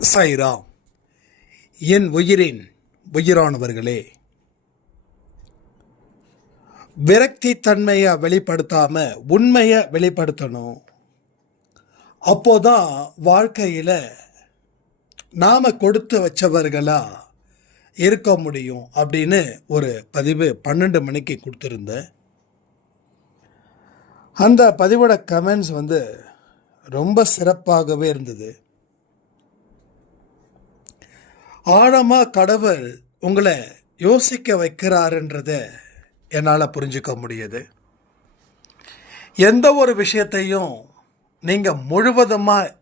சாய்ராம். என் உயிரின் உயிரானவர்களே, விரக்தி தன்மையை வெளிப்படுத்தாம உண்மையை வெளிப்படுத்தணும். அப்போதான் வாழ்க்கையில் நாம் கொடுத்து வச்சவர்களா இருக்க முடியும் அப்படின்னு ஒரு பதிவு 12 மணிக்கு கொடுத்துருந்தேன். அந்த பதிவோட கமெண்ட்ஸ் ரொம்ப சிறப்பாகவே இருந்தது. ஆழமாக கடவுள் உங்களை யோசிக்க வைக்கிறாருன்றத என்னால் புரிஞ்சுக்க முடியுது. எந்த ஒரு விஷயத்தையும் நீங்கள் முழுவதுமாக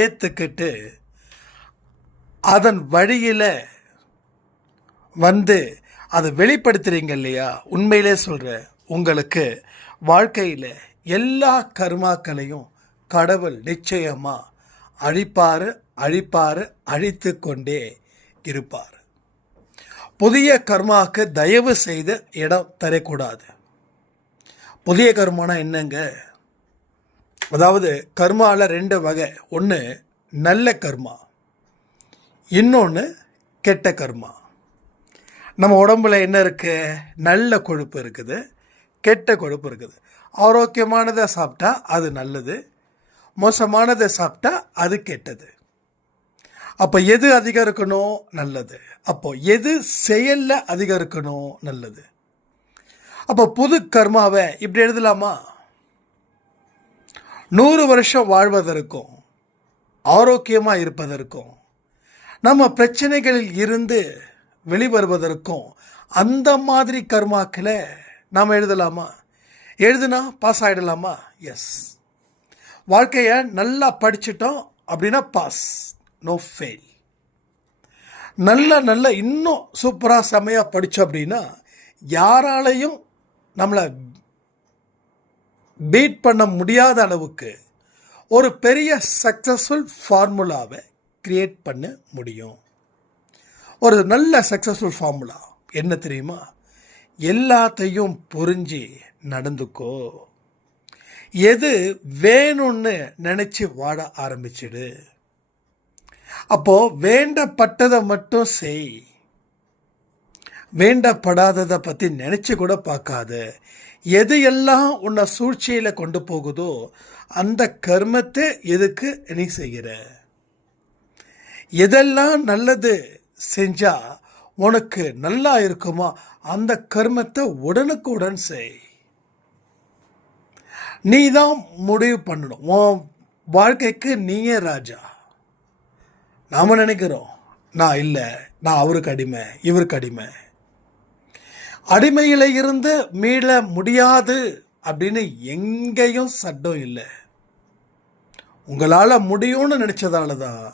ஏற்றுக்கிட்டு அதன் வழியில் அதை வெளிப்படுத்துகிறீங்க இல்லையா? உண்மையிலே சொல்கிறேன், உங்களுக்கு வாழ்க்கையில் எல்லா கர்மாக்களையும் கடவுள் நிச்சயமாக அழித்து கொண்டே இருப்பார். புதிய கர்மாவுக்கு தயவு செய்து இடம் தரக்கூடாது. புதிய கர்மானா என்னங்க? அதாவது கர்மாவில் 2 வகை. ஒன்று நல்ல கர்மா, இன்னொன்று கெட்ட கர்மா. நம்ம உடம்புல என்ன இருக்குது? நல்ல கொழுப்பு இருக்குது, கெட்ட கொழுப்பு இருக்குது. ஆரோக்கியமானதை சாப்பிட்டா அது நல்லது, மோசமானதை சாப்பிட்டா அது கெட்டது. அப்போ எது அதிகம் இருக்கணும்? நல்லது. அப்போ எது செயலில் அதிகம் இருக்கணும்? நல்லது. அப்போ புது கர்மாவை இப்படி எழுதலாமா? 100 வருஷம் வாழ்வதற்கும் ஆரோக்கியமாக இருப்பதற்கும் நம்ம பிரச்சனைகளில் இருந்து வெளிவருவதற்கும் அந்த மாதிரி கர்மாக்களை நாம் எழுதலாமா? எழுதுனா பாஸ் ஆகிடலாமா? எஸ். வாழ்க்கையை நல்லா படிச்சிட்டோம் அப்படின்னா பாஸ், நோ ஃபெயில். நல்ல இன்னும் சூப்பராக செமையாக படித்தோம் அப்படின்னா யாராலையும் நம்மளை பீட் பண்ண முடியாத அளவுக்கு ஒரு பெரிய சக்ஸஸ்ஃபுல் ஃபார்முலாவை கிரியேட் பண்ண முடியும். ஒரு நல்ல சக்ஸஸ்ஃபுல் ஃபார்முலா என்ன தெரியுமா? எல்லாத்தையும் புரிஞ்சு நடந்துக்கோ. எது வேணும்னு நினச்சி வாழ ஆரம்பிச்சிடு. அப்போது வேண்டப்பட்டதை மட்டும் செய், வேண்டப்படாததை பற்றி நினச்சி கூட பார்க்காத. எது எல்லாம் உன்னை சூழ்ச்சியில் கொண்டு போகுதோ அந்த கர்மத்தை எதுக்கு நீ செய்கிற? எதெல்லாம் நல்லது செஞ்சால் உனக்கு நல்லா இருக்குமா அந்த கர்மத்தை உடனுக்குடன் செய். நீ தான் முடிவு பண்ணணும். உன் வாழ்க்கைக்கு நீயே ராஜா. நாம் நினைக்கிறோம் நான் இல்லை, நான் அவருக்கு அடிமை, இவருக்கு அடிமை. அடிமையில் இருந்து மீள முடியாது அப்படின்னு எங்கேயும் சட்டம் இல்லை. உங்களால் முடியும்னு நினச்சதால தான்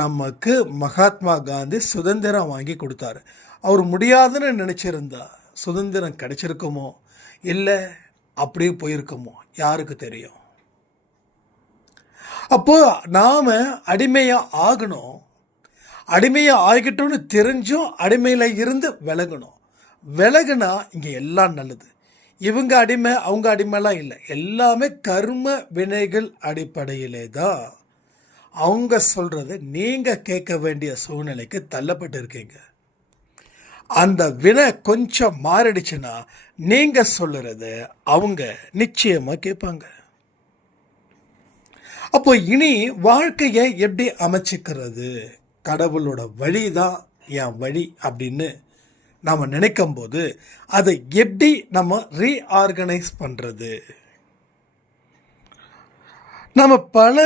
நமக்கு மகாத்மா காந்தி சுதந்திரம் வாங்கி கொடுத்தாரு. அவர் முடியாதுன்னு நினச்சிருந்தா சுதந்திரம் கிடைச்சிருக்குமோ இல்லை அப்படியே போயிருக்குமோ யாருக்கு தெரியும்? அப்போ நாம் அடிமையாக ஆகணும். அடிமையாக ஆகிட்டோன்னு தெரிஞ்சும் அடிமையில் இருந்து விலகணும். விலகுனா இங்கே எல்லாம் நல்லது. இவங்க அடிமை அவங்க அடிமைலாம் இல்லை, எல்லாமே கர்ம வினைகள் அடிப்படையிலே தான் அவங்க சொல்கிறத நீங்கள் கேட்க வேண்டிய சூழ்நிலைக்கு தள்ளப்பட்டு இருக்கீங்க. அந்த வினை கொஞ்சம் மாறிடுச்சுன்னா நீங்கள் சொல்லுறத அவங்க நிச்சயமாக கேட்பாங்க. அப்போ இனி வாழ்க்கையை எப்படி அமைச்சிக்கிறது? கடவுளோட வழி தான் என் வழி அப்படின்னு நாம் நினைக்கும் போது அதை எப்படி நம்ம ரீஆர்கனைஸ் பண்ணுறது? நம்ம பல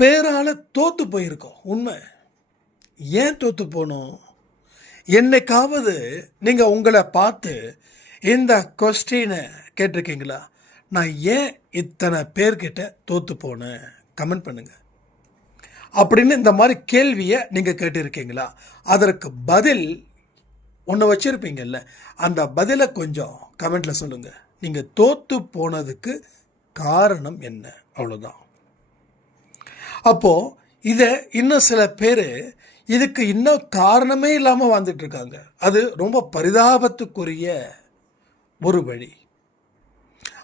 பேரால் தோற்று போயிருக்கோம். உண்மை. ஏன் தோற்று போனோம்? என்னைக்காவது நீங்கள் உங்களை பார்த்து இந்த கொஸ்டினை கேட்டிருக்கீங்களா? நான் ஏன் இத்தனை பேர்கிட்ட தோற்று போனேன்? கமெண்ட் பண்ணுங்கள். அப்படின்னு இந்த மாதிரி கேள்வியை நீங்கள் கேட்டிருக்கீங்களா? அதற்கு பதில் ஒன்று வச்சுருப்பீங்கல்ல, அந்த பதிலை கொஞ்சம் கமெண்ட்டில் சொல்லுங்கள். நீங்கள் தோற்று போனதுக்கு காரணம் என்ன? அவ்வளோதான். அப்போது இதை இன்னும் சில பேர் இதுக்கு இன்னும் காரணமே இல்லாமல் வாழ்ந்துட்டு இருக்காங்க. அது ரொம்ப பரிதாபத்துக்குரிய ஒரு வழி.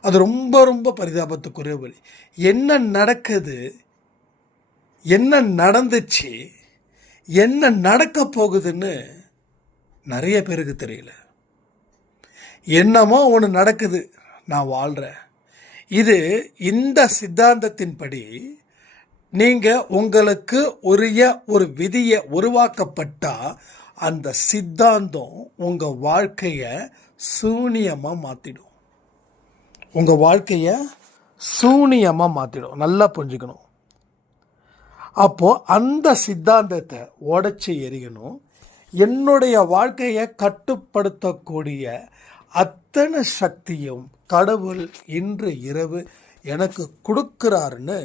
அது ரொம்ப ரொம்ப பரிதாபத்துக்குரிய வழி. என்ன நடக்குது? என்ன நடந்துச்சு, என்ன நடக்க போகுதுன்னு நிறைய பேருக்கு தெரியல. என்னமோ ஒன்று நடக்குது, நான் வாழ்கிறேன். இது இந்த சித்தாந்தத்தின்படி நீங்கள் உங்களுக்கு உரிய ஒரு விதியை உருவாக்கப்பட்டா அந்த சித்தாந்தம் உங்கள் வாழ்க்கையை சூனியமாக மாற்றிடும். உங்கள் வாழ்க்கையை சூனியமாக மாற்றிடும். நல்லா புரிஞ்சுக்கணும். அப்போது அந்த சித்தாந்தத்தை உடைச்சி எறியணும். என்னுடைய வாழ்க்கையை கட்டுப்படுத்தக்கூடிய அத்தனை சக்தியும் கடவுள் இன்று இரவு எனக்கு கொடுக்குறாருன்னு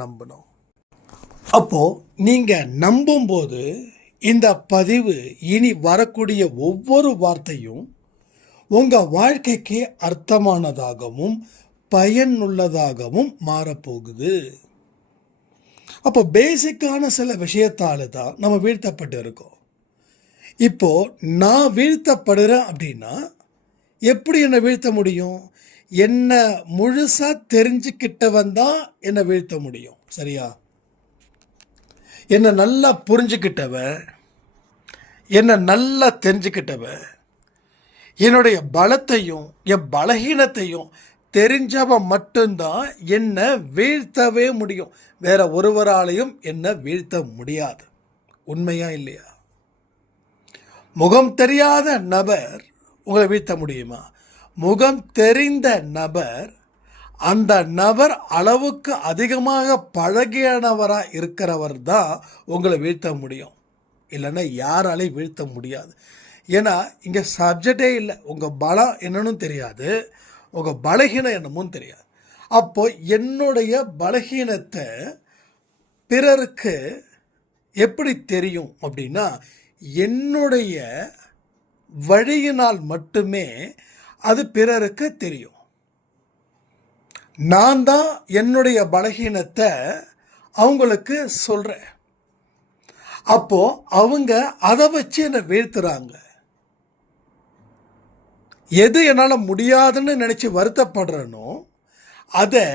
நம்பணும். அப்போது நீங்கள் நம்பும்போது இந்த பதிவு இனி வரக்கூடிய ஒவ்வொரு வார்த்தையும் உங்கள் வாழ்க்கைக்கு அர்த்தமானதாகவும் பயனுள்ளதாகவும் மாறப்போகுது. அப்போ பேசிக்கான சில விஷயத்தால் தான் நம்ம வீழ்த்தப்பட்டு இருக்கோம். இப்போது நான் வீழ்த்தப்படுறேன் அப்படின்னா எப்படி என்னை வீழ்த்த முடியும்? என்னை முழுசாக தெரிஞ்சுக்கிட்டவன் தான் என்னை வீழ்த்த முடியும். சரியா? என்னை நல்லா புரிஞ்சுக்கிட்டவன், என்னை நல்லா தெரிஞ்சுக்கிட்டவன், என்னுடைய பலத்தையும் என் பலகீனத்தையும் தெரிஞ்சவன் மட்டும்தான் என்னை வீழ்த்தவே முடியும். வேற ஒருவராலையும் என்னை வீழ்த்த முடியாது. உண்மையா இல்லையா? முகம் தெரியாத நபர் உங்களை வீழ்த்த முடியுமா? முகம் தெரிந்த நபர், அந்த நபர் அளவுக்கு அதிகமாக பழகியனவராக இருக்கிறவர் தான் உங்களை வீழ்த்த முடியும். இல்லைன்னா யாராலையும் வீழ்த்த முடியாது. ஏன்னா இங்கே சப்ஜெக்டே இல்லை. உங்கள் பலம் என்னன்னு தெரியாது, உங்கள் பலகீனம் என்னமும் தெரியாது. அப்போ என்னுடைய பலகீனத்தை பிறருக்கு எப்படி தெரியும் அப்படின்னா, என்னுடைய வழியினால் மட்டுமே அது பிறருக்கு தெரியும். நான் தான் என்னுடைய பலகீனத்தை அவங்களுக்கு சொல்கிறேன். அப்போ அவங்க அதை வச்சு என்னை வீழ்த்துறாங்க. எது என்னால் முடியாதுன்னு நினச்சி வருத்தப்படுறனோ அதை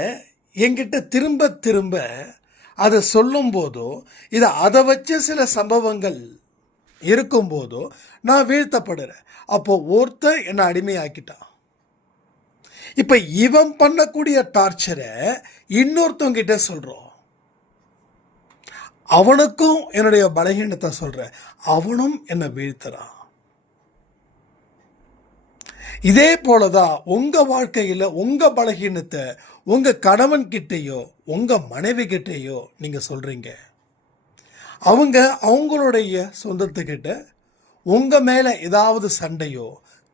என்கிட்ட திரும்ப திரும்ப அதை சொல்லும் போதோ, இதை அதை வச்ச சில சம்பவங்கள் இருக்கும்போதோ நான் வீழ்த்தப்படுறேன். அப்போ ஒருத்தர் என்னை அடிமையாக்கிட்டான். இப்போ இவன் பண்ணக்கூடிய டார்ச்சரை இன்னொருத்தவங்கிட்ட சொல்கிறோம். அவனுக்கும் என்னுடைய பலகீனத்தை சொல்கிறேன், அவனும் என்னை வீழ்த்துறான். இதே போலதான் உங்கள் வாழ்க்கையில் உங்கள் பலகீனத்தை உங்கள் கணவன்கிட்டையோ உங்கள் மனைவி கிட்டையோ நீங்கள் சொல்கிறீங்க. அவங்க அவங்களுடைய சொந்தத்துக்கிட்ட உங்கள் மேலே ஏதாவது சண்டையோ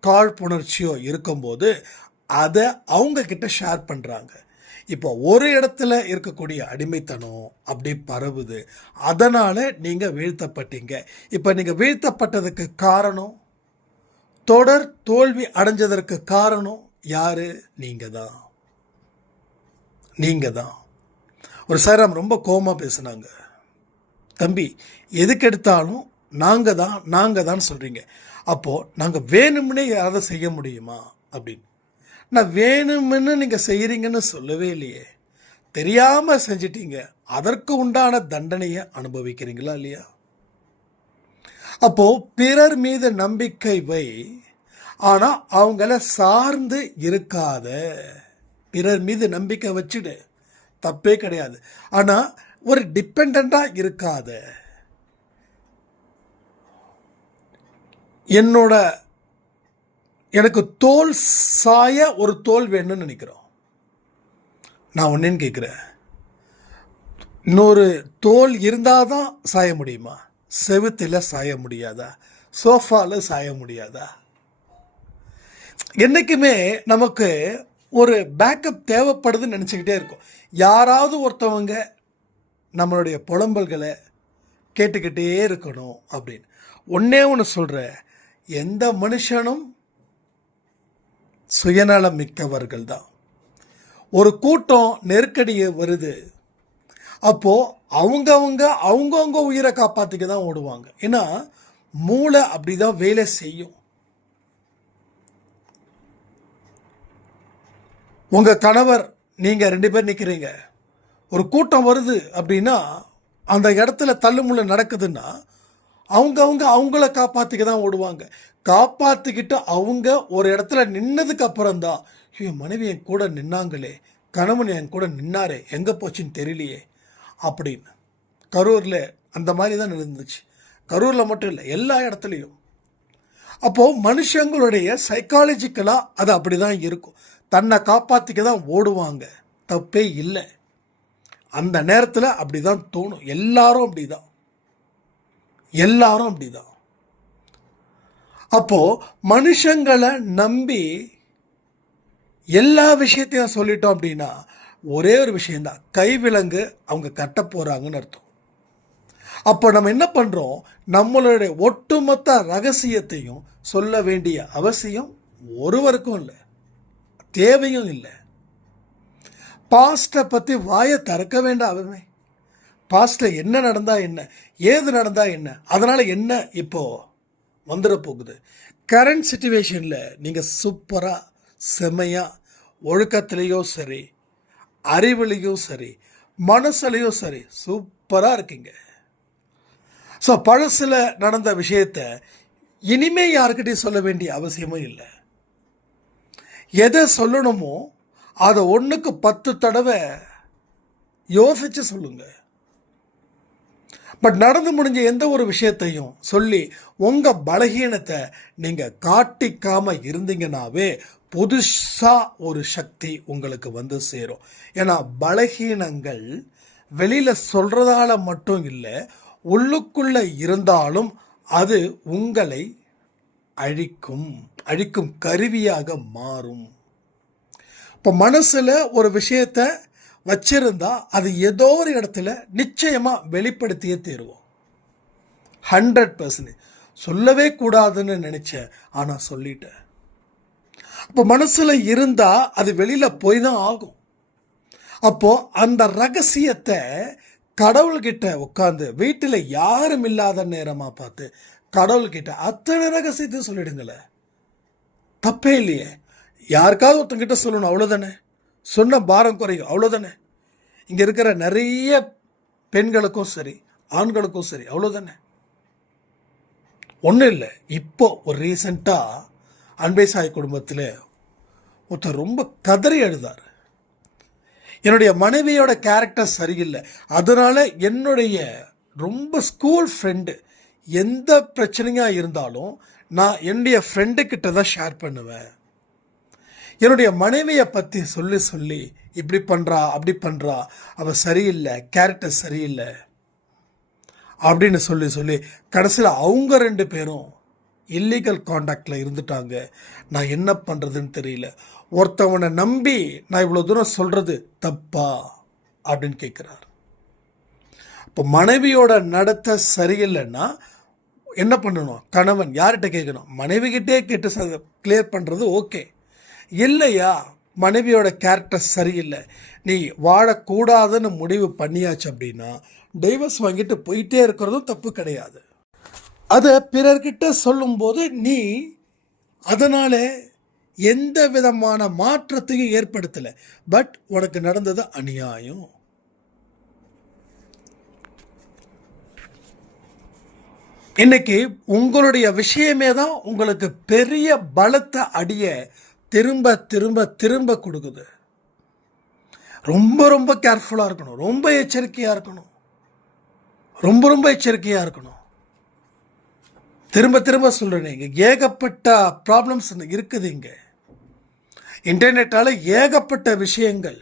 காழ்ப்புணர்ச்சியோ இருக்கும்போது அதை அவங்கக்கிட்ட ஷேர் பண்ணுறாங்க. இப்போ ஒரு இடத்துல இருக்கக்கூடிய அடிமைத்தனம் அப்படி பரவுது. அதனால் நீங்கள் வீழ்த்தப்பட்டீங்க. இப்போ நீங்கள் வீழ்த்தப்பட்டதுக்கு காரணம், தொடர் தோல்வி அடைஞ்சதற்கு காரணம் யாரு? நீங்கள் தான். நீங்கள் தான். ஒரு சார் ரொம்ப கோபமாக பேசுனாங்க. தம்பி, எதுக்கு எடுத்தாலும் நாங்கள் தான் சொல்கிறீங்க. அப்போது நாங்கள் வேணும்னே யாராவது செய்ய முடியுமா அப்படின்னு. நான் வேணும்னு நீங்கள் செய்கிறீங்கன்னு சொல்லவே இல்லையே. தெரியாமல் செஞ்சிட்டீங்க, அதற்கு உண்டான தண்டனையை அனுபவிக்கிறீங்களா இல்லையா? அப்போது பிறர் மீது நம்பிக்கை வை, ஆனால் அவங்கள சார்ந்து இருக்காத. பிறர் மீது நம்பிக்கை வச்சுடு, தப்பே கிடையாது. ஆனால் ஒரு டிபெண்டாக இருக்காத. எனக்கு தோல் சாய ஒரு தோல் வேணும்னு நினைக்கிறோம். நான் ஒன்றுன்னு கேட்குறேன், இன்னொரு தோல் இருந்தால் தான் சாய முடியுமா? செவுத்தில் சாய முடியாதா? சோஃபாவில் சாய முடியாதா? என்றைக்குமே நமக்கு ஒரு பேக்கப் தேவைப்படுதுன்னு நினச்சிக்கிட்டே இருக்கும். யாராவது ஒருத்தவங்க நம்மளுடைய புலம்பல்களை கேட்டுக்கிட்டே இருக்கணும் அப்படின்னு. ஒன்றே ஒன்று சொல்கிறேன், எந்த மனுஷனும் சுயநலம் மிக்கவர்கள் தான். ஒரு கூட்டம் நெருக்கடியை வருது, அப்போது அவங்கவுங்க உயிரை காப்பாற்றிக்க தான் ஓடுவாங்க. ஏன்னா மூளை அப்படி தான் வேலை செய்யும். உங்கள் கணவர், நீங்கள் 2 பேர் நிற்கிறீங்க, ஒரு கூட்டம் வருது அப்படின்னா அந்த இடத்துல தள்ளுமுள்ள நடக்குதுன்னா அவங்கள காப்பாற்றிக்க தான் ஓடுவாங்க. காப்பாற்றிக்கிட்டு அவங்க ஒரு இடத்துல நின்னதுக்கு அப்புறம் தான், என் மனைவி என் கூட நின்னாங்களே, கணவன் என் கூட நின்னாரே, எங்கே போச்சுன்னு தெரியலையே அப்படின்னு. கரூரில் அந்த மாதிரி தான் நடந்துச்சு. கரூரில் மட்டும் இல்லை, எல்லா இடத்துலையும். அப்போது மனுஷங்களுடைய சைக்காலஜிக்கலாக அது அப்படி தான் இருக்கும். தன்னை காப்பாற்றிக்க தான் ஓடுவாங்க, தப்பே இல்லை. அந்த நேரத்தில் அப்படி தான் தோணும். எல்லாரும் அப்படி தான், எல்லாரும் அப்படி தான். அப்போது மனுஷங்களை நம்பி எல்லா விஷயத்தையும் சொல்லிட்டோம் அப்படின்னா ஒரே ஒரு விஷயந்தான், கைவிலங்கு அவங்க கட்ட போகிறாங்கன்னு அர்த்தம். அப்போ நம்ம என்ன பண்ணுறோம், நம்மளுடைய ஒட்டுமொத்த ரகசியத்தையும் சொல்ல வேண்டிய அவசியம் ஒருவருக்கும் இல்லை, தேவையும் இல்லை. பாஸ்ட்டை பற்றி வாயை திறக்க வேண்டாம். அவமே பாஸ்ட்டில் என்ன நடந்தா என்ன, ஏது நடந்தா என்ன, அதனால் என்ன இப்போது வந்துட போகுது. கரண்ட் சிச்சுவேஷனில் நீங்கள் சூப்பராக செம்மையாக ஒழுக்கத்துலேயும் சரி, அறிவுலேயும் சரி, மனசுலையும் சரி சூப்பராக இருக்கீங்க. ஸோ பழசில் நடந்த விஷயத்தை இனிமே யாருக்கிட்டையும் சொல்ல வேண்டிய அவசியமும் இல்லை. எதை சொல்லணுமோ அதை 1க்கு 10 தடவை யோசித்து சொல்லுங்க. பட் நடந்து முடிஞ்ச எந்த ஒரு விஷயத்தையும் சொல்லி உங்கள் பலகீனத்தை நீங்கள் காட்டிக்காம இருந்தீங்கன்னாவே புதுசாக ஒரு சக்தி உங்களுக்கு வந்து சேரும். ஏன்னா பலகீனங்கள் வெளியில் சொல்கிறதால மட்டும் இல்லை, உள்ளுக்குள்ளே இருந்தாலும் அது உங்களை அழிக்கும் கருவியாக மாறும். இப்போ மனசில் ஒரு விஷயத்தை வச்சிருந்தா அது ஏதோ ஒரு இடத்துல நிச்சயமாக வெளிப்படுத்தியே தீருவோம். 100%. சொல்லவே கூடாதுன்னு நினச்சேன், ஆனால் சொல்லிட்டேன். அப்போ மனசில் இருந்தால் அது வெளியில் போய் தான் ஆகும். அப்போது அந்த ரகசியத்தை கடவுள்கிட்ட உட்காந்து வீட்டில் யாரும் இல்லாத நேரமாக பார்த்து கடவுள்கிட்ட அத்தனை ரகசியத்தையும் சொல்லிடுங்களேன், தப்பே இல்லையே. யாருக்காவது ஒருத்தங்கிட்ட சொல்லணும், அவ்வளோதானே. சொன்ன பாரம் குறையும், அவ்வளோதானே. இங்கே இருக்கிற நிறைய பெண்களுக்கும் சரி ஆண்களுக்கும் சரி அவ்வளோதானே. ஒன்றும் இல்லை. இப்போ ஒரு ரீசெண்டாக அன்பை சாய் குடும்பத்தில் ஒருத்தர் ரொம்ப கதறி எழுதார். என்னுடைய மனைவியோட கேரக்டர் சரியில்லை, அதனால் என்னுடைய ரொம்ப ஸ்கூல் ஃப்ரெண்டு எந்த பிரச்சனையாக இருந்தாலும் நான் என்னுடைய ஃப்ரெண்டுக்கிட்ட தான் ஷேர் பண்ணுவேன். என்னுடைய மனைவியை பற்றி சொல்லி இப்படி பண்ணுறா அப்படி பண்ணுறா, அவள் சரியில்லை, கேரக்டர் சரியில்லை அப்படின்னு சொல்லி கடைசியில் அவங்க 2 பேரும் இல்லீகல் காண்டாக்டில் இருந்துட்டாங்க. நான் என்ன பண்ணுறதுன்னு தெரியல. ஒருத்தவனை நம்பி நான் இவ்வளோ தூரம் சொல்கிறது தப்பா அப்படின்னு கேட்குறாரு. இப்போ மனைவியோட நடத்தை சரியில்லைன்னா என்ன பண்ணணும், கணவன் யார்கிட்ட கேட்கணும், மனைவிக்கிட்டே கேட்டு கிளியர் பண்ணுறது ஓகே. இல்லையா, மனைவியோட கேரக்டர் சரியில்லை, நீ வாழக்கூடாதுன்னு முடிவு பண்ணியாச்சு அப்படின்னா டைவர்ஸ் வாங்கிட்டு போயிட்டே இருக்கிறதும் தப்பு கிடையாது. அதை பிறர்கிட்ட சொல்லும்போது நீ அதனால் எந்த விதமான மாற்றத்தையும் ஏற்படுத்தலை, பட் உனக்கு நடந்தது அநியாயம். இன்னைக்கு உங்களுடைய விஷயமே தான் உங்களுக்கு பெரிய பலத்தை அடிய திரும்ப திரும்ப திரும்ப கொடுக்குது. ரொம்ப ரொம்ப கேர்ஃபுல்லாக இருக்கணும், ரொம்ப எச்சரிக்கையாக இருக்கணும், ரொம்ப எச்சரிக்கையாக இருக்கணும். திரும்ப திரும்ப சொல்கிறேன், இங்கே ஏகப்பட்ட ப்ராப்ளம்ஸ் இருக்குது. இங்கே இன்டர்நெட்டால் ஏகப்பட்ட விஷயங்கள்.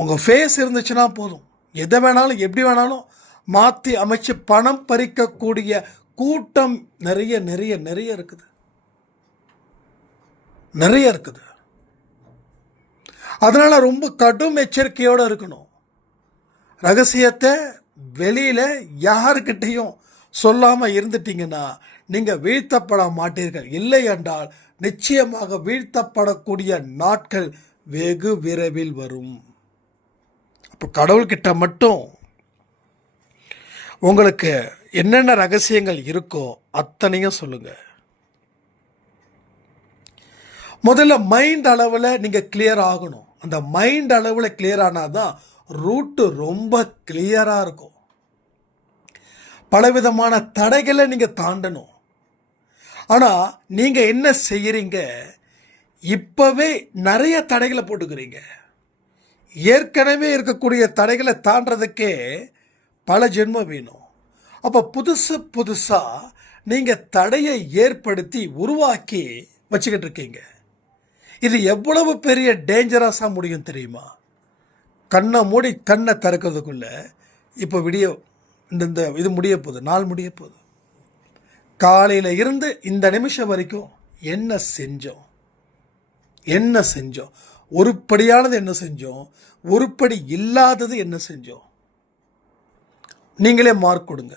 உங்கள் ஃபேஸ் இருந்துச்சுன்னா போதும், எதை வேணாலும் எப்படி வேணாலும் மாற்றி அமைச்சு பணம் பறிக்கக்கூடிய கூட்டம் நிறைய நிறைய நிறைய இருக்குது, நிறைய இருக்குது. அதனால் ரொம்ப கடும் எச்சரிக்கையோடு இருக்கணும். ரகசியத்தை வெளியில் யாருக்கிட்டையும் சொல்லாமல் இருந்துட்டீங்கன்னா நீங்கள் வீழ்த்தப்பட மாட்டீர்கள். இல்லை என்றால் நிச்சயமாக வீழ்த்தப்படக்கூடிய நாட்கள் வெகு விரைவில் வரும். அப்போ கடவுள்கிட்ட மட்டும் உங்களுக்கு என்னென்ன ரகசியங்கள் இருக்கோ அத்தனையும் சொல்லுங்கள். முதல்ல மைண்ட் அளவில் நீங்கள் கிளியர் ஆகணும். அந்த மைண்ட் அளவில் கிளியர் ஆனால் தான் ரூட்டு ரொம்ப கிளியராக இருக்கும். பலவிதமான தடைகளை நீங்கள் தாண்டணும். ஆனால் நீங்கள் என்ன செய்கிறீங்க, இப்போவே நிறைய தடைகளை போட்டுக்கிறீங்க. ஏற்கனவே இருக்கக்கூடிய தடைகளை தாண்டறதுக்கே பல ஜென்மம் வேணும். அப்போ புதுசாக நீங்கள் தடையை ஏற்படுத்தி உருவாக்கி வச்சுக்கிட்டு இருக்கீங்க. இது எவ்வளவு பெரிய டேஞ்சரஸாக முடியும் தெரியுமா? கண்ணை மூடி கண்ணை திறக்கிறதுக்குள்ள இப்போ இந்த இது முடிய போகுது, நாள் முடிய போகுது. காலையில் இருந்து இந்த நிமிஷம் வரைக்கும் என்ன செஞ்சோம், உருப்படியானது என்ன செஞ்சோம், உருப்படி இல்லாதது என்ன செஞ்சோம், நீங்களே மார்க் கொடுங்க.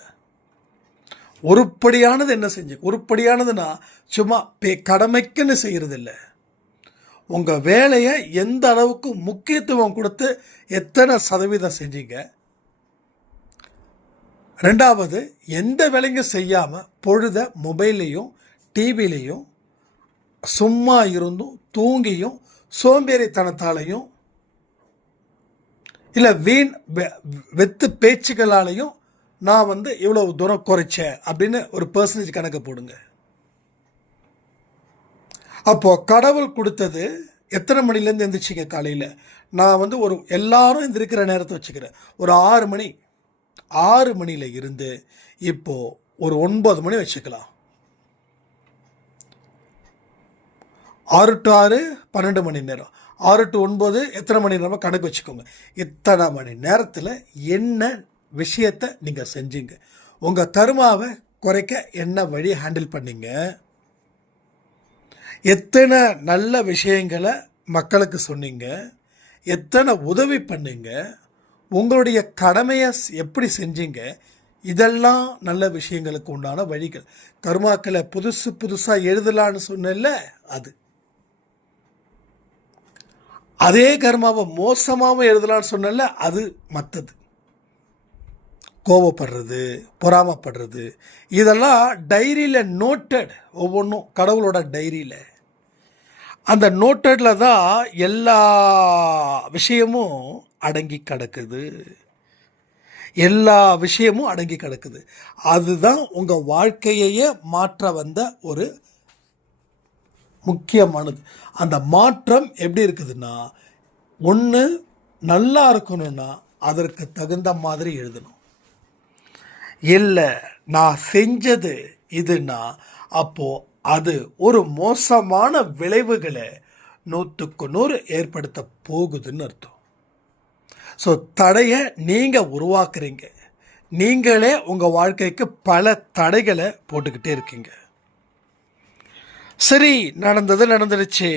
உருப்படியானது என்ன செஞ்சோம்? உருப்படியானதுன்னா சும்மா கடமைக்குன்னு செய்கிறது இல்லை. உங்கள் வேலையை எந்த அளவுக்கு முக்கியத்துவம் கொடுத்து எத்தனை சதவீதம் செஞ்சீங்க. ரெண்டாவது, எந்த வேலையும் செய்யாமல் பொழுத மொபைல்லையும் டிவிலையும் சும்மா இருந்தும் தூங்கியும் சோம்பேறித்தனத்தாலையும் இல்லை வீண் வெத்து பேச்சுக்களாலையும் நான் இவ்வளவு தூரம் குறைச்சேன் அப்படின்னு ஒரு பர்சன்டேஜ் கணக்கு போடுங்க. அப்போது கடவுள் கொடுத்தது எத்தனை மணிலேருந்து எழுந்திரிச்சிங்க காலையில்? நான் ஒரு எல்லாரும் எந்திரிக்கிற நேரத்தை வச்சுக்கிறேன். ஒரு 6 மணியில் இருந்து இப்போது ஒரு 9 மணி வச்சுக்கலாம். 6 to 6 12 மணி நேரம், 6 to 9 எத்தனை மணி நேரமாக கணக்கு வச்சுக்கோங்க. இத்தனை மணி நேரத்தில் என்ன விஷயத்தை நீங்கள் செஞ்சீங்க? உங்கள் கர்மாவை குறைக்க என்ன வழி ஹேண்டில் பண்ணீங்க? எத்தனை நல்ல விஷயங்களை மக்களுக்கு சொன்னீங்க? எத்தனை உதவி பண்ணீங்க? உங்களுடைய கடமையை எப்படி செஞ்சீங்க? இதெல்லாம் நல்ல விஷயங்களுக்கு உண்டான வழிகள். கர்மாக்களை புதுசாக எழுதலான்னு சொன்னல, அதே கர்மாவை மோசமாகவும் எழுதலான்னு சொன்னல, அது மற்றது. கோபப்படுறது, பொறாமப்படுறது, இதெல்லாம் டைரியில் நோட்டட். ஒவ்வொன்றும் கடவுளோட டைரியில், அந்த நோட்டடில் தான் எல்லா விஷயமும் அடங்கி கிடக்குது. அதுதான் உங்கள் வாழ்க்கையையே மாற்ற வந்த ஒரு முக்கியமானது. அந்த மாற்றம் எப்படி இருக்குதுன்னா, ஒன்று நல்லா இருக்கணும்னா அதற்கு தகுந்த மாதிரி எழுதணும். இல்லை நான் செஞ்சது இதுன்னா அப்போது அது ஒரு மோசமான விளைவுகளை 100க்கு 100 ஏற்படுத்த போகுதுன்னு அர்த்தம். ஸோ தடையை நீங்கள் உருவாக்குறீங்க. நீங்களே உங்கள் வாழ்க்கைக்கு பல தடைகளை போட்டுக்கிட்டே இருக்கீங்க. சரி, நடந்துடுச்சு,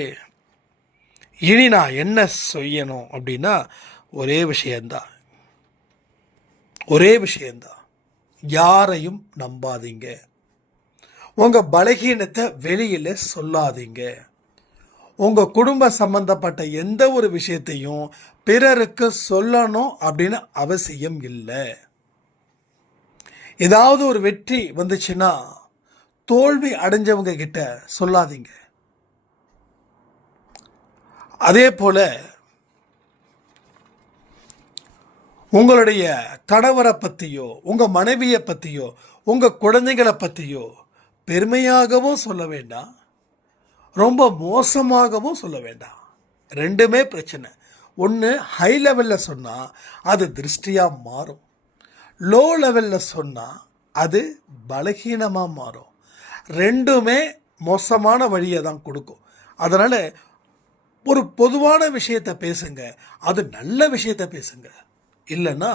இனி நான் என்ன செய்யணும் அப்படின்னா ஒரே விஷயந்தான். யாரையும் நம்பாதீங்க. உங்கள் பலகீனத்தை வெளியில் சொல்லாதீங்க. உங்கள் குடும்ப சம்பந்தப்பட்ட எந்த ஒரு விஷயத்தையும் பிறருக்கு சொல்லணும் அப்படின்னு அவசியம் இல்லை. ஏதாவது ஒரு வெற்றி வந்துச்சுன்னா தோல்வி அடைஞ்சவங்க கிட்ட சொல்லாதீங்க. அதே போல உங்களுடைய கணவரை பற்றியோ உங்கள் மனைவியை பற்றியோ உங்கள் குழந்தைகளை பற்றியோ பெருமையாகவும் சொல்ல வேண்டாம், ரொம்ப மோசமாகவும் சொல்ல வேண்டாம். ரெண்டுமே பிரச்சனை. ஒன்று ஹை லெவலில் சொன்னால் அது திருஷ்டியாக மாறும், லோ லெவலில் சொன்னால் அது பலகீனமாக மாறும். ரெண்டுமே மோசமான வழியை தான் கொடுக்கும். அதனால் ஒரு பொதுவான விஷயத்தை பேசுங்க, அது நல்ல விஷயத்தை பேசுங்க. இல்லைன்னா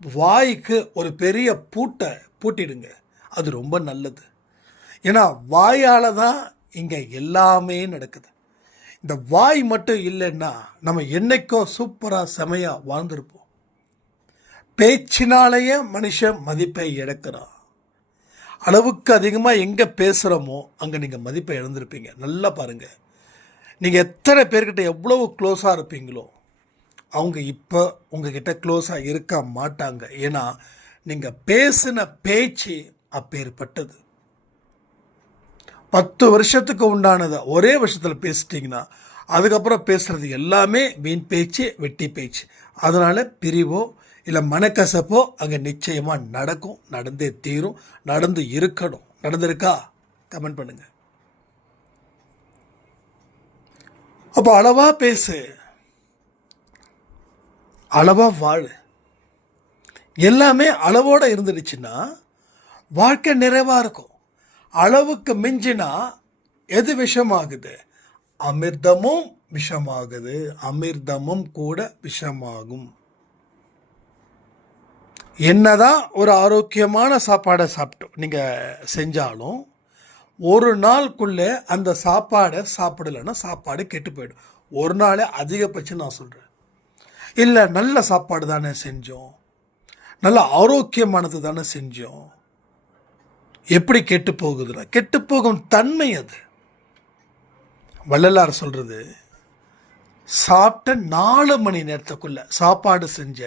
வாய்க்கு ஒரு பெரிய பூட்டிடுங்க, அது ரொம்ப நல்லது. ஏன்னா வாயால் தான் இங்கே எல்லாமே நடக்குது. இந்த வாய் மட்டும் இல்லைன்னா நம்ம என்னைக்கோ சூப்பராக செமையாக வாழ்ந்துருப்போம். பேச்சினாலேயே மனுஷன் மதிப்பை இழக்கிறான். அளவுக்கு அதிகமாக எங்கே பேசுகிறோமோ அங்கே நீங்கள் மதிப்பை இழந்திருப்பீங்க. நல்லா பாருங்கள், நீங்கள் எத்தனை பேர்கிட்ட எவ்வளவு க்ளோஸாக இருப்பீங்களோ அவங்க இப்போ உங்ககிட்ட க்ளோஸாக இருக்க மாட்டாங்க. ஏன்னா நீங்கள் பேசின பேச்சு அப்பேற்பட்டது. 10 வருஷத்துக்கு உண்டானதை ஒரே வருஷத்தில் பேசிட்டிங்கன்னா அதுக்கப்புறம் பேசுகிறது எல்லாமே வீண் பேச்சு, வெட்டி பேச்சு. அதனால் பிரிவோ இல்லை மனக்கசப்போ அங்கே நிச்சயமாக நடக்கும், நடந்தே தீரும், நடந்து இருக்கணும். நடந்திருக்கா? கமெண்ட் பண்ணுங்கள். அப்போ அளவாக பேசு, அளவாக வாழு. எல்லாமே அளவோடு இருந்துடுச்சுன்னா வாழ்க்கை நிறைவாக இருக்கும். அளவுக்கு மிஞ்சினா எது விஷமாகுது? அமிர்தமும் விஷமாகுது, அமிர்தமும் கூட விஷமாகும். என்னதான் ஒரு ஆரோக்கியமான சாப்பாடை சாப்பிட்டோம் நீங்கள் செஞ்சாலும் ஒரு நாளுக்குள்ளே அந்த சாப்பாடை சாப்பிடலைன்னா சாப்பாடு கெட்டு போயிடும். ஒரு நாளே அதிகபட்சம் நான் சொல்கிறேன். இல்லை, நல்ல சாப்பாடு தானே செஞ்சோம், நல்ல ஆரோக்கியமானது தானே செஞ்சோம், எப்படி கெட்டு போகுதுன்னா கெட்டு போகும் தன்மை அது. வள்ளலார் சொல்கிறது, சாப்பிட்ட 4 மணி நேரத்துக்குள்ளே சாப்பாடு செஞ்ச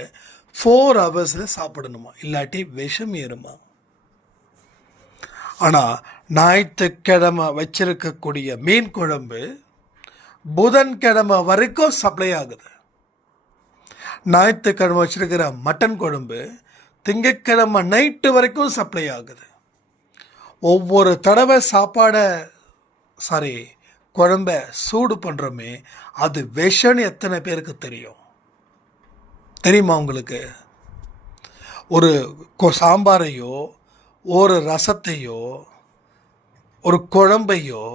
4 ஹவர்ஸில் சாப்பிடணுமா, இல்லாட்டி விஷம் ஏறுமா. ஆனால் ஞாயிற்றுக்கிழமை வச்சிருக்கக்கூடிய மீன் குழம்பு புதன்கிழமை வரைக்கும் சப்ளை ஆகுது. ஞாயிற்றுக்கிழமை வச்சிருக்கிற மட்டன் குழம்பு திங்கட்கிழமை நைட்டு வரைக்கும் சப்ளை ஆகுது. ஒவ்வொரு தடவை குழம்பை சூடு பண்ணுறோமே, அது விஷம்னு எத்தனை பேருக்கு தெரியுமா உங்களுக்கு? ஒரு சாம்பாரையோ ஒரு ரசத்தையோ ஒரு குழம்பையோ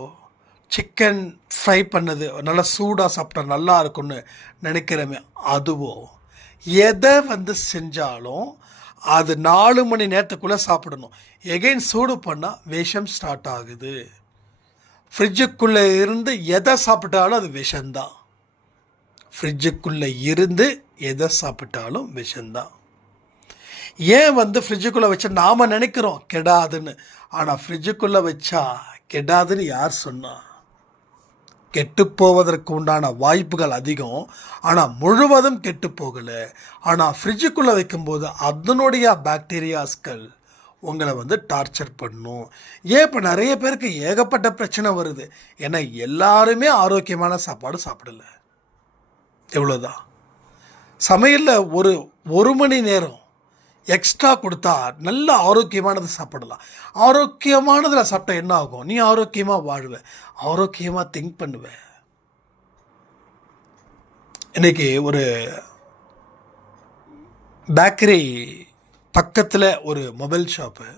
சிக்கன் ஃப்ரை பண்ணது நல்லா சூடாக சாப்பிட்டா நல்லா இருக்கும்னு நினைக்கிறமே, அதுவோ எதை செஞ்சாலும் அது 4 மணி நேரத்துக்குள்ளே சாப்பிடணும். எகைன் சூடு பண்ணால் விஷம் ஸ்டார்ட் ஆகுது. ஃப்ரிட்ஜுக்குள்ளே இருந்து எதை சாப்பிட்டாலும் அது விஷம்தான். ஃப்ரிட்ஜுக்குள்ளே இருந்து எதை சாப்பிட்டாலும் விஷம்தான். ஏன் ஃப்ரிட்ஜுக்குள்ளே வச்சா நாம் நினைக்கிறோம் கெடாதுன்னு, ஆனால் ஃப்ரிட்ஜுக்குள்ளே வச்சா கெடாதுன்னு யார் சொன்னா? கெட்டு போவதற்கு உண்டான வாய்ப்புகள் அதிகம், ஆனால் முழுவதும் கெட்டு போகலை. ஆனால் ஃப்ரிட்ஜுக்குள்ளே வைக்கும்போது அதனுடைய பாக்டீரியாஸ்கள் உங்களை டார்ச்சர் பண்ணும். ஏன் இப்போ நிறைய பேருக்கு ஏகப்பட்ட பிரச்சனை வருது? ஏன்னா எல்லாருமே ஆரோக்கியமான சாப்பாடு சாப்பிடலை. எவ்வளோதான் சமையலில் ஒரு மணி நேரம் எக்ஸ்ட்ரா கொடுத்தா நல்ல ஆரோக்கியமானது சாப்பிடலாம். ஆரோக்கியமானதில் சாப்பிட்டா என்ன ஆகும்? நீ ஆரோக்கியமாக வாழ்வ, ஆரோக்கியமாக திங்க் பண்ணுவ. இன்றைக்கி ஒரு பேக்கரி பக்கத்தில் ஒரு மொபைல் ஷாப்பு,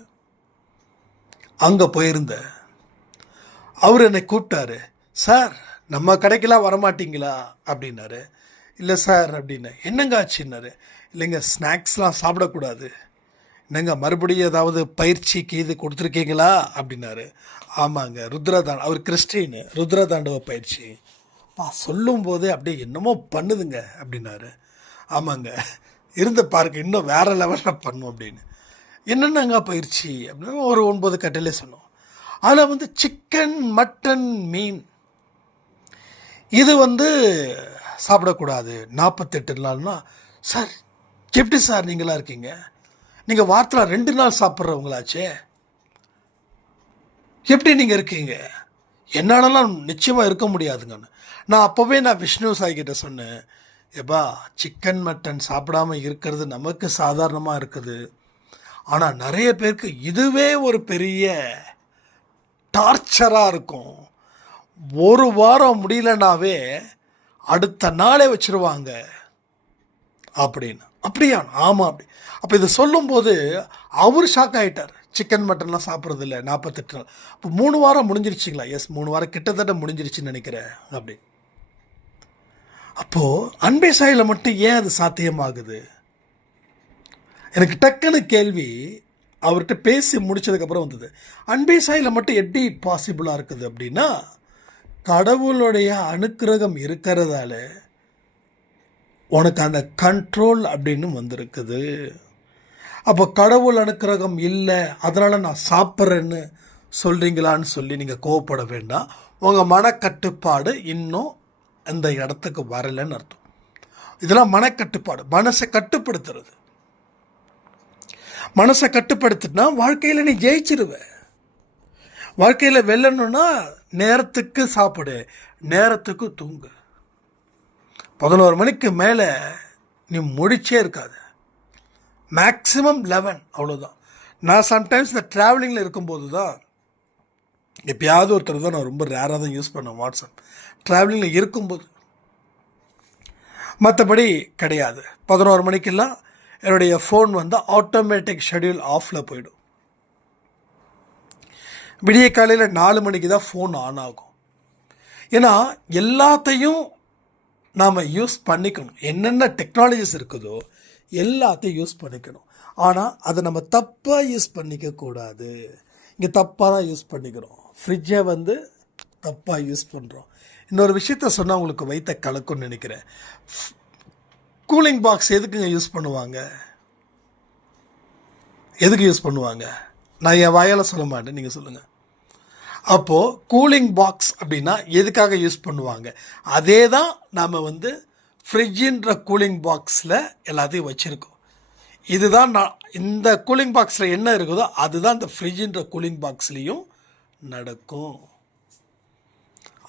அங்கே போயிருந்தேன். அவர் என்னை கூப்பிட்டாரு. சார், நம்ம கடைக்கெல்லாம் வரமாட்டிங்களா அப்படின்னாரு. இல்லை சார் அப்படின்னு. என்னங்க ஆச்சுன்னாரு. இல்லைங்க, ஸ்நாக்ஸ்லாம் சாப்பிடக்கூடாது. என்னங்க மறுபடியும் ஏதாவது பயிற்சிக்கு இது கொடுத்துருக்கீங்களா அப்படின்னாரு. ஆமாங்க, அவர் கிறிஸ்டின்னு, ருத்ரதாண்டவ பயிற்சி. சொல்லும்போது அப்படியே என்னமோ பண்ணுதுங்க அப்படின்னாரு. ஆமாங்க, இருந்த பாருங்க, இன்னும் வேறு லெவலில் பண்ணும் அப்படின்னு. என்னென்னங்க பயிற்சி அப்படின்னு ஒரு 9 கட்டளை சொன்னோம். அதில் சிக்கன், மட்டன், மீன் இது சாப்பிடக்கூடாது 48 நாள்னா. சார், எப்படி சார் நீங்களாக இருக்கீங்க? நீங்கள் வாரத்தில் 2 நாள் சாப்பிட்றவங்களாச்சே, எப்படி நீங்கள் இருக்கீங்க? என்னாலலாம் நிச்சயமாக இருக்க முடியாதுங்கன்னு. நான் விஷ்ணு சாய் கிட்ட சொன்னேன், எப்பா சிக்கன் மட்டன் சாப்பிடாமல் இருக்கிறது நமக்கு சாதாரணமாக இருக்குது, ஆனால் நிறைய பேருக்கு இதுவே ஒரு பெரிய டார்ச்சராக இருக்கும். ஒரு வாரம் முடியலனாவே அடுத்த நாளே வச்சுருவாங்க அப்படின்னு. அப்படியா? ஆமாம் அப்படி. அப்போ இது சொல்லும்போது அவர் ஷாக் ஆகிட்டார். சிக்கன் மட்டன்லாம் சாப்பிட்றது இல்லை 48 நாள். இப்போ 3 வாரம் முடிஞ்சிருச்சிங்களா? எஸ், 3 வாரம் கிட்டத்தட்ட முடிஞ்சிருச்சுன்னு நினைக்கிறேன் அப்படி. அப்போது அன்பே சாயில் மட்டும் ஏன் அது சாத்தியமாகுது? எனக்கு டக்குன்னு கேள்வி அவர்கிட்ட பேசி முடித்ததுக்கப்புறம் வந்தது. அன்பே சாயில் மட்டும் எப்படி பாசிபிளாக இருக்குது அப்படின்னா, கடவுளுடைய அனுக்கிரகம் இருக்கிறதால உனக்கு அந்த கண்ட்ரோல் அப்படின்னு வந்திருக்குது. அப்போ கடவுள் அனுக்கிரகம் இல்லை, அதனால் நான் சாப்பிட்றேன்னு சொல்கிறீங்களான்னு சொல்லி நீங்கள் கோவப்பட வேண்டாம். உங்கள் மனக்கட்டுப்பாடு இன்னும் அந்த இடத்துக்கு வரலைன்னு அர்த்தம். இதெல்லாம் மனக்கட்டுப்பாடு, மனசை கட்டுப்படுத்துறது. மனசை கட்டுப்படுத்தினா வாழ்க்கையில் நீ ஜெயிச்சிருவ. வாழ்க்கையில் வெல்லணுன்னா நேரத்துக்கு சாப்பிடு, நேரத்துக்கு தூங்கு. 11 மணிக்கு மேலே நீ முடிச்சே இருக்காது. மேக்ஸிமம் 11, அவ்வளோதான். நான் சம்டைம்ஸ் இந்த ட்ராவலிங்கில் இருக்கும்போது தான், எப்பயாவது ஒருத்தர் தான் நான் ரொம்ப ரேராக தான் யூஸ் பண்ணுவேன் வாட்ஸ்அப், ட்ராவலிங்கில் இருக்கும்போது. மற்றபடி கிடையாது. 11 மணிக்கெல்லாம் என்னுடைய ஃபோன் வந்து ஆட்டோமேட்டிக் ஷெட்யூல் ஆஃபில் போயிடும். விடிய காலையில் 4 மணிக்கு தான் ஃபோன் ஆன் ஆகும். ஏன்னா எல்லாத்தையும் நாம் யூஸ் பண்ணிக்கணும். என்னென்ன டெக்னாலஜிஸ் இருக்குதோ எல்லாத்தையும் யூஸ் பண்ணிக்கணும். ஆனால் அதை நம்ம தப்பாக யூஸ் பண்ணிக்கக்கூடாது. இங்கே தப்பாக தான் யூஸ் பண்ணிக்கிறோம். ஃப்ரிட்ஜை வந்து தப்பாக யூஸ் பண்ணுறோம். இன்னொரு விஷயத்த சொன்னால் உங்களுக்கு வைத்த கலக்கும்னு நினைக்கிறேன். கூலிங் பாக்ஸ் எதுக்குங்க யூஸ் பண்ணுவாங்க? எதுக்கு யூஸ் பண்ணுவாங்க? நான் என் வாயால் சொல்ல மாட்டேன், நீங்கள் சொல்லுங்கள். அப்போது கூலிங் பாக்ஸ் அப்படின்னா எதுக்காக யூஸ் பண்ணுவாங்க? அதே தான் நாம் வந்து ஃப்ரிட்ஜின்ற கூலிங் பாக்ஸில் எல்லாத்தையும் வச்சுருக்கோம். இதுதான் இந்த கூலிங் பாக்ஸில் என்ன இருக்குதோ அதுதான் இந்த ஃப்ரிட்ஜின்ற கூலிங் பாக்ஸ்லேயும் நடக்கும்.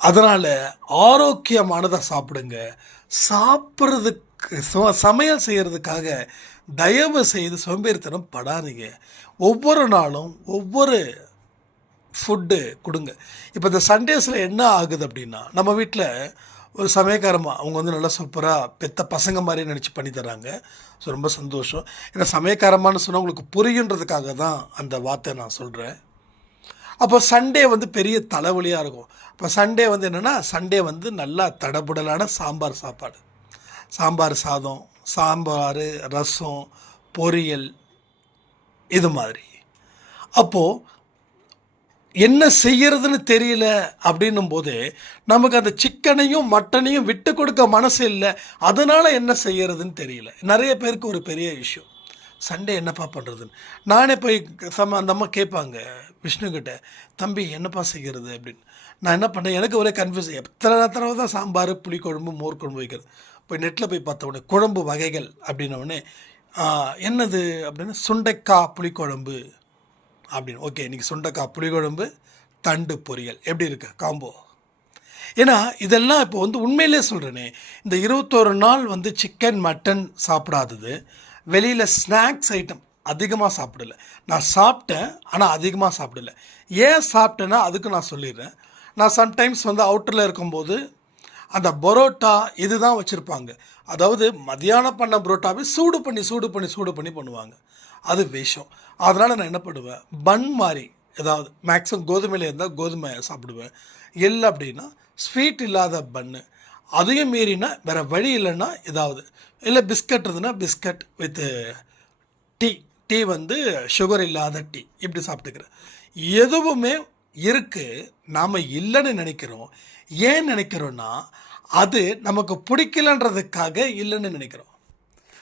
அதனால் ஆரோக்கியமானதை சாப்பிடுங்க. சாப்பிட்றதுக்கு சமையல் செய்கிறதுக்காக தயவு செய்து சோம்பேறித்தனம் படாதீங்க. ஒவ்வொரு நாளும் ஒவ்வொரு ஃபுட்டு கொடுங்க. இப்போ இந்த சண்டேஸில் என்ன ஆகுது அப்படின்னா, நம்ம வீட்டில் ஒரு சமயக்காரமா அவங்க வந்து நல்லா சூப்பராக பெத்த பசங்க மாதிரி நினச்சி பண்ணி தராங்க. ஸோ ரொம்ப சந்தோஷம். ஏன்னா சமயக்காரமானு சொன்னால் உங்களுக்கு புரியுன்றதுக்காக தான் அந்த வார்த்தை நான் சொல்கிறேன். அப்போ சண்டே வந்து பெரிய தலைவலியாக இருக்கும். இப்போ சண்டே வந்து என்னென்னா, சண்டே வந்து நல்லா தடபுடலான சாம்பார் சாப்பாடு, சாம்பார் சாதம், சாம்பார், ரசம், பொரியல், இது மாதிரி. அப்போது என்ன செய்யறதுன்னு தெரியல அப்படின்னும் போது நமக்கு அந்த சிக்கனையும் மட்டனையும் விட்டு கொடுக்க மனசு இல்லை. அதனால் என்ன செய்யறதுன்னு தெரியல. நிறைய பேருக்கு ஒரு பெரிய இஷ்யூ, சண்டே என்னப்பா பண்ணுறதுன்னு. நானே போய் அந்த அம்மா கேட்பாங்க விஷ்ணுக்கிட்ட, தம்பி என்னப்பா செய்கிறது அப்படின்னு. நான் என்ன பண்ணேன், எனக்கு ஒரே கன்ஃபியூஸ். எத்தனை தடவை தான் சாம்பார், புளிக்குழம்பு, மோர் குழம்பு வைக்கிறது. போய் நெட்டில் போய் பார்த்த உடனே குழம்பு வகைகள் அப்படின்னோடனே என்னது அப்படின்னு, சுண்டைக்காய் புளிக்குழம்பு அப்படின்னு. ஓகே, இன்றைக்கி சுண்டைக்காய் புளிக்குழம்பு, தண்டு பொரியல், எப்படி இருக்கு காம்போ? ஏன்னா இதெல்லாம் இப்போ வந்து உண்மையிலே சொல்கிறேனே, இந்த 21 நாள் வந்து சிக்கன் மட்டன் சாப்பிடாதது, வெளியில் ஸ்நாக்ஸ் ஐட்டம் அதிகமாக சாப்பிடல. நான் சாப்பிட்டேன், ஆனால் அதிகமாக சாப்பிடல. ஏன் சாப்பிட்டேன்னா அதுக்கு நான் சொல்லிடுறேன். நான் சம்டைம்ஸ் வந்து அவுட்டரில் இருக்கும்போது அந்த பரோட்டா இதுதான் வச்சுருப்பாங்க. அதாவது மதியானம் பண்ண பரோட்டாவே சூடு பண்ணி பண்ணுவாங்க. அது விஷம். அதனால் நான் என்ன பண்ணுவேன், பன் மாதிரி ஏதாவது, மேக்ஸிமம் கோதுமையில் இருந்தால் கோதுமை சாப்பிடுவேன். இல்லை அப்படின்னா ஸ்வீட் இல்லாத பன்னு. அதையும் மீறினா வேறு வழி இல்லைன்னா ஏதாவது, இல்லை பிஸ்கட் இருந்ததுன்னா பிஸ்கட் வித்து டீ வந்து சுகர் இல்லாத டீ, இப்படி சாப்பிட்டுக்கிறேன். எதுவுமே இருக்குது, நாம் இல்லைன்னு நினைக்கிறோம். ஏன் நினைக்கிறோன்னா அது நமக்கு பிடிக்கலன்றதுக்காக இல்லைன்னு நினைக்கிறோம்.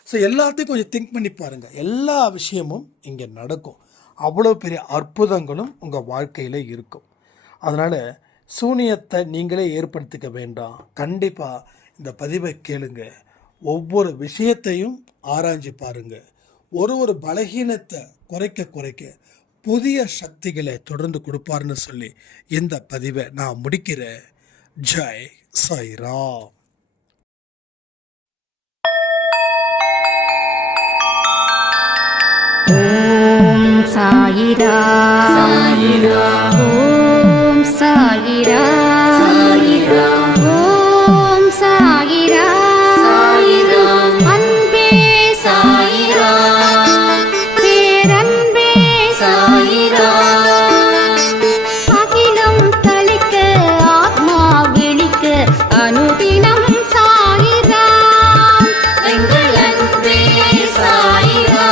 ஸோ எல்லாத்தையும் கொஞ்சம் திங்க் பண்ணி பாருங்கள். எல்லா விஷயமும் இங்கே நடக்கும். அவ்வளோ பெரிய அற்புதங்களும் உங்கள் வாழ்க்கையில் இருக்கும். அதனால் சூனியத்தை நீங்களே ஏற்படுத்திக்க வேண்டாம். கண்டிப்பாக இந்த பதிவை கேளுங்க. ஒவ்வொரு விஷயத்தையும் ஆராய்ஞ்சு பாருங்கள். ஒரு பலகீனத்தை குறைக்க புதிய சக்திகளை தொடர்ந்து கொடுப்பாருன்னு சொல்லி இந்த பதிவை நான் முடிக்கிறேன். ஜெய் சாய்ராம். ஓம் சாயிரா சாயிரா, ஓம் சாயிரா சாயிரா, ஓம் சாயிரா சாயிரா, அன்பே சாயிரா, பேரன்பே சாயிரா, அகிலம் தளிக்க ஆத்மா விழிக்க அனுதினம் சாயிரா, எங்கள் அன்பே சாயிரா.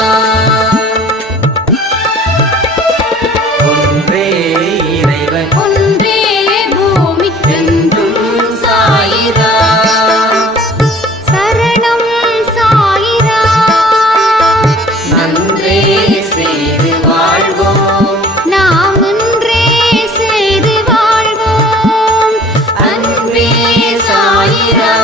சாயிரா.